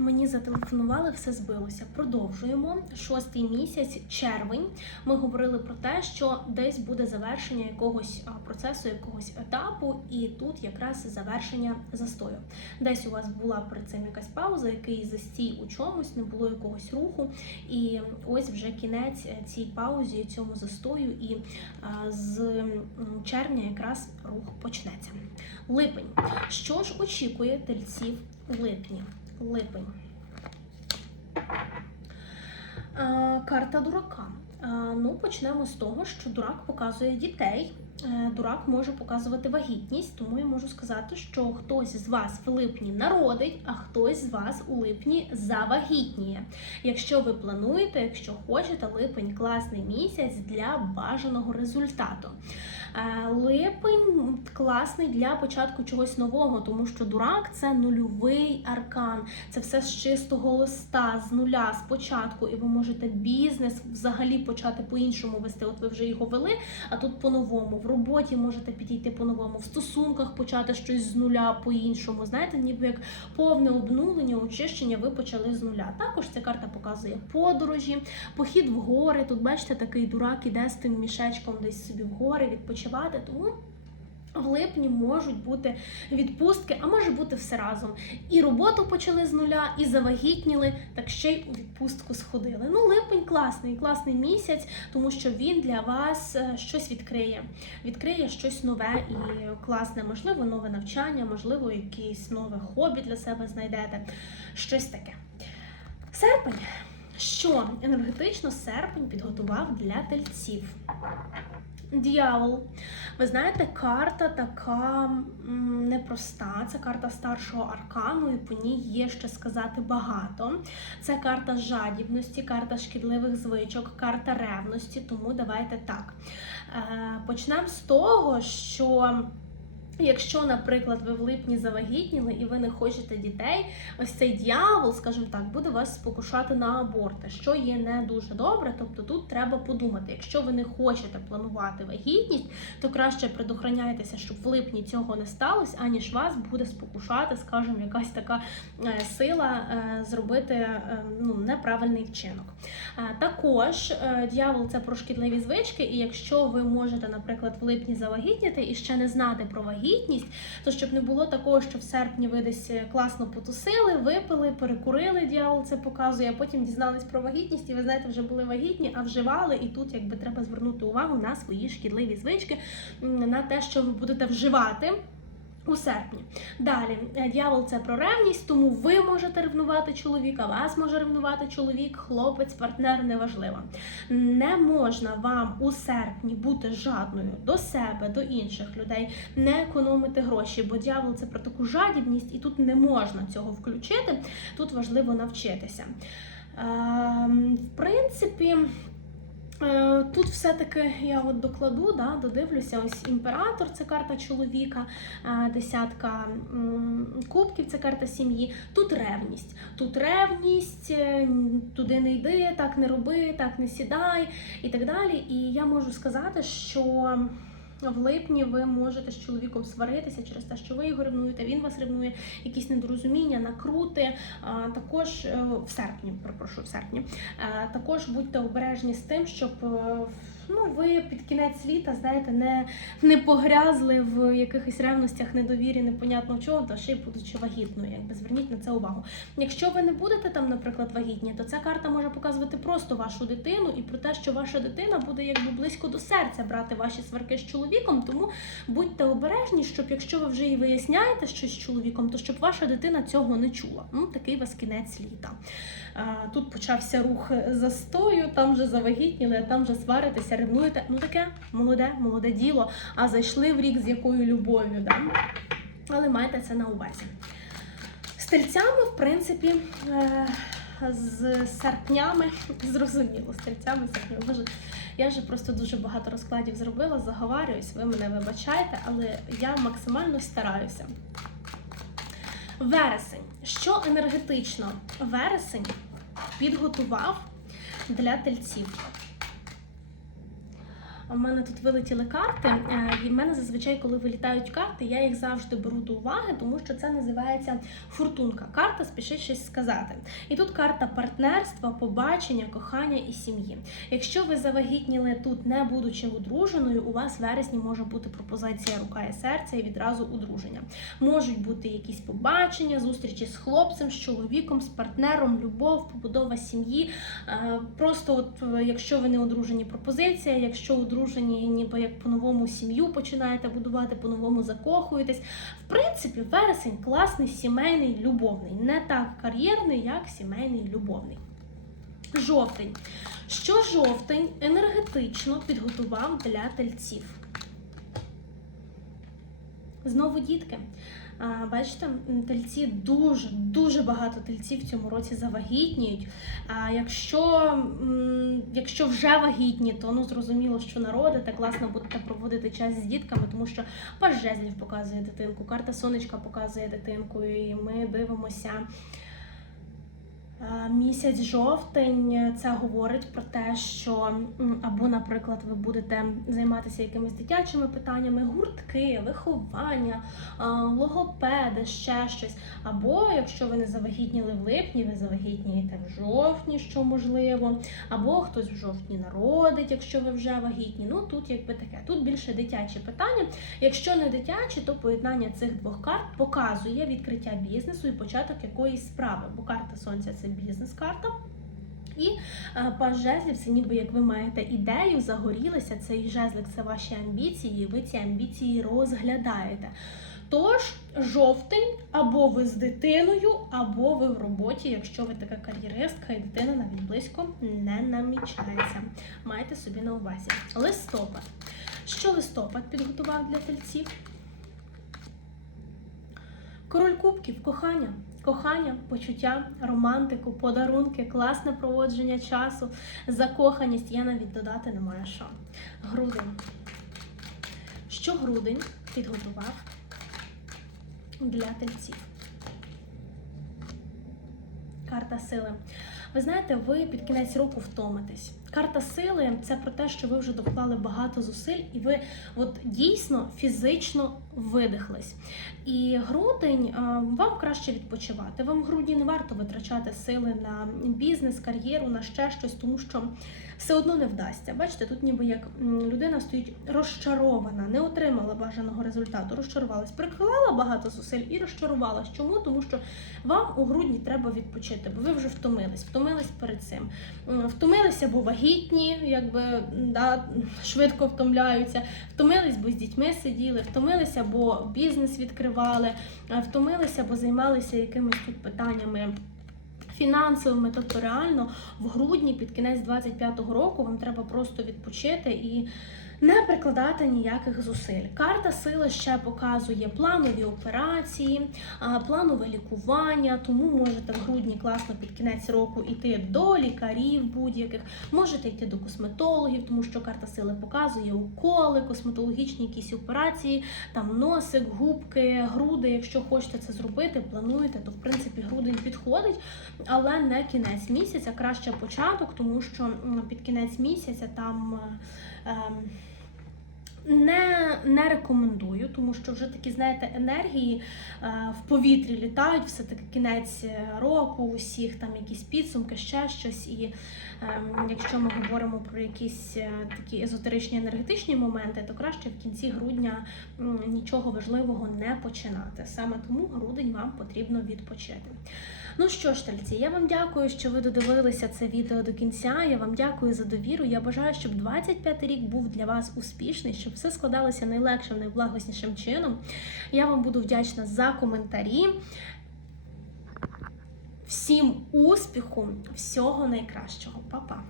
Мені зателефонували, все збилося. Продовжуємо. Шостий місяць, червень. Ми говорили про те, що десь буде завершення якогось процесу, якогось етапу, і тут якраз завершення застою. Десь у вас була перед цим якась пауза, який застій у чомусь, не було якогось руху. І ось вже кінець е, цій паузі, цьому застою, і з червня якраз рух почнеться. Липень. Що ж очікує тельців у липні? Липень. Е, Карта дурака. Е, Ну, почнемо з того, що дурак показує дітей. Е, Дурак може показувати вагітність, тому я можу сказати, що хтось з вас в липні народить, а хтось з вас у липні завагітніє. Якщо ви плануєте, якщо хочете, липень класний місяць для бажаного результату. Е, Липень класний для початку чогось нового, тому що дурак це нульовий аркан, це все з чистого листа, з нуля, з початку, і ви можете бізнес взагалі почати по-іншому вести. От ви вже його вели, а тут по-новому. Роботі можете підійти по-новому, в стосунках почати щось з нуля по-іншому. Знаєте, ніби як повне обнулення, очищення ви почали з нуля. Також ця карта показує подорожі, похід в гори. Тут бачите, такий дурак іде з тим мішечком десь собі в гори відпочивати. Тому в липні можуть бути відпустки, а може бути все разом. І роботу почали з нуля, і завагітніли, так ще й у відпустку сходили. Ну, липень класний, класний місяць, тому що він для вас е, щось відкриє. Відкриє щось нове і класне, можливо, нове навчання, можливо, якесь нове хобі для себе знайдете. Щось таке. Серпень. Що енергетично серпень підготував для тельців? Діявол. Ви знаєте, карта така непроста. Це карта старшого аркану, і по ній є ще сказати багато. Це карта жадібності, карта шкідливих звичок, карта ревності. Тому давайте так. Е, почнемо з того, що. Якщо, наприклад, ви в липні завагітніли і ви не хочете дітей, ось цей дьявол, скажімо так, буде вас спокушати на аборти, що є не дуже добре. Тобто тут треба подумати, якщо ви не хочете планувати вагітність, то краще предохраняйтеся, щоб в липні цього не сталося, аніж вас буде спокушати, скажімо, якась така е, сила е, зробити е, ну, неправильний вчинок. Також дьявол це про шкідливі звички, і якщо ви можете, наприклад, в липні завагітніти і ще не знати про вагітність, то щоб не було такого, що в серпні ви десь е, класно потусили, випили, перекурили, діявол це показує, а потім дізнались про вагітність, і ви знаєте, вже були вагітні, а вживали. І тут якби треба звернути увагу на свої шкідливі звички, на те, що ви будете вживати. У серпні. Далі, е, дьявол це про ревність, тому ви можете ревнувати чоловіка, вас може ревнувати чоловік, хлопець, партнер, неважливо. Не можна вам у серпні бути жадною до себе, до інших людей, не економити гроші, бо дьявол це про таку жадібність, і тут не можна цього включити. Тут важливо навчитися. Ем, в принципі. Е, Тут все-таки я от докладу, да, додивлюся, ось імператор це карта чоловіка, е, десятка кубків це карта сім'ї. Тут ревність. Тут ревність, е, туди не йди, так не роби, так не сідай і так далі. І я можу сказати, що. В липні ви можете з чоловіком сваритися через те, що ви його ревнуєте, він вас ревнує, якісь недорозуміння, накрути. Також е, в серпні, прошу, в серпні. Е, Також будьте обережні з тим, щоб е, ну, ви під кінець літа, знаєте, не, не погрязли в якихось ревностях, недовірі, непонятно чого, та ще й будучи вагітною. Якби зверніть на це увагу. Якщо ви не будете там, наприклад, вагітні, то ця карта може показувати просто вашу дитину і про те, що ваша дитина буде якби близько до серця брати ваші сварки з чоловіком. Тому будьте обережні, щоб якщо ви вже і виясняєте щось з чоловіком, то щоб ваша дитина цього не чула. Ну, такий вас кінець літа. Тут почався рух застою, там вже завагітніли, а там вже сваритеся, ревнуєте. Ну таке молоде, молоде діло. А зайшли в рік з якою любов'ю, да? але майте це на увазі. З тельцями, в принципі, е, з серпнями, зрозуміло, з серпнями. Я вже просто дуже багато розкладів зробила, заговарююсь, ви мене вибачаєте, але я максимально стараюся. Вересень. Що енергетично вересень підготував для тельців? У мене тут вилетіли карти, е, і в мене зазвичай, коли вилітають карти, я їх завжди беру до уваги, тому що це називається фортунка. Карта спішить щось сказати. І тут карта партнерства, побачення, кохання і сім'ї. Якщо ви завагітніли тут, не будучи одруженою, у вас в вересні може бути пропозиція рука і серця і відразу одруження. Можуть бути якісь побачення, зустрічі з хлопцем, з чоловіком, з партнером, любов, побудова сім'ї. Е, Просто, от е, якщо ви не одружені, пропозиція, якщо одружені, ніби як по-новому сім'ю починаєте будувати, по-новому закохуєтесь. В принципі, вересень класний сімейний, любовний, не так кар'єрний, як сімейний любовний. Жовтень. Що жовтень енергетично підготував для тельців? Знову дітки. Бачите, тельці дуже дуже багато тельців в цьому році завагітніють. А якщо, якщо вже вагітні, то ну зрозуміло, що народите класно будете проводити час з дітками, тому що паж жезлів показує дитинку, карта сонечка показує дитинку, і ми дивимося. Е, Місяць жовтень це говорить про те, що або, наприклад, ви будете займатися якимись дитячими питаннями, гуртки, виховання, е, логопеди, ще щось. Або якщо ви не завагітніли в липні, ви завагітнієте в жовтні, що можливо, або хтось в жовтні народить, якщо ви вже вагітні. Ну тут якби таке. Тут більше дитячі питання. Якщо не дитячі, то поєднання цих двох карт показує відкриття бізнесу і початок якоїсь справи, бо карта сонця це бізнес-карта. І е, жезлів це ніби як ви маєте ідею, загорілися, цей жезлик це ваші амбіції, і ви ці амбіції розглядаєте. Тож, жовтень, або ви з дитиною, або ви в роботі, якщо ви така кар'єристка і дитина навіть близько не намічається. Майте собі на увазі. Листопад. Що листопад підготував для тельців? Король кубків, кохання. Кохання, почуття, романтику, подарунки, класне проводження часу, закоханість. Я навіть додати не маю що. Грудень. Що грудень підготував для тельців? Карта сили. Ви знаєте, ви під кінець року втомитесь. Карта сили це про те, що ви вже доклали багато зусиль, і ви от дійсно фізично видихлись. І грудень е, вам краще відпочивати. Вам в грудні не варто витрачати сили на бізнес, кар'єру, на ще щось, тому що все одно не вдасться. Бачите, тут ніби як людина стоїть розчарована, не отримала бажаного результату, розчарувалась, приклала багато зусиль і розчарувалась. Чому? Тому що вам у грудні треба відпочити, бо ви вже втомились, втомились перед цим. Втомилися, бо вагітні, якби да, швидко втомляються, втомились, бо з дітьми сиділи, втомилися, бо бізнес відкривали, е, втомилися, або займалися якимись тут питаннями. Фінансовими, тобто реально в грудні під кінець 25-го року вам треба просто відпочити і не прикладати ніяких зусиль. Карта сили ще показує планові операції, планове лікування, тому можете в грудні класно під кінець року йти до лікарів будь-яких, можете йти до косметологів, тому що карта сили показує уколи, косметологічні якісь операції, там носик, губки, груди. Якщо хочете це зробити, плануєте, то в принципі грудень підходить, але не кінець місяця, краще початок, тому що під кінець місяця там. ем, не, не рекомендую, тому що вже такі, знаєте, енергії е, в повітрі літають, все таки кінець е, року, усіх там якісь підсумки, ще щось. І е, якщо ми говоримо про якісь е, такі езотеричні енергетичні моменти, то краще в кінці грудня нічого важливого не починати. Саме тому грудень вам потрібно відпочити. Ну що ж, тельці, я вам дякую, що ви додивилися це відео до кінця. Я вам дякую за довіру. Я бажаю, щоб 25 рік був для вас успішний, щоб все складалося найлегшим, найблагоснішим чином. Я вам буду вдячна за коментарі. Всім успіху, всього найкращого, Па-па!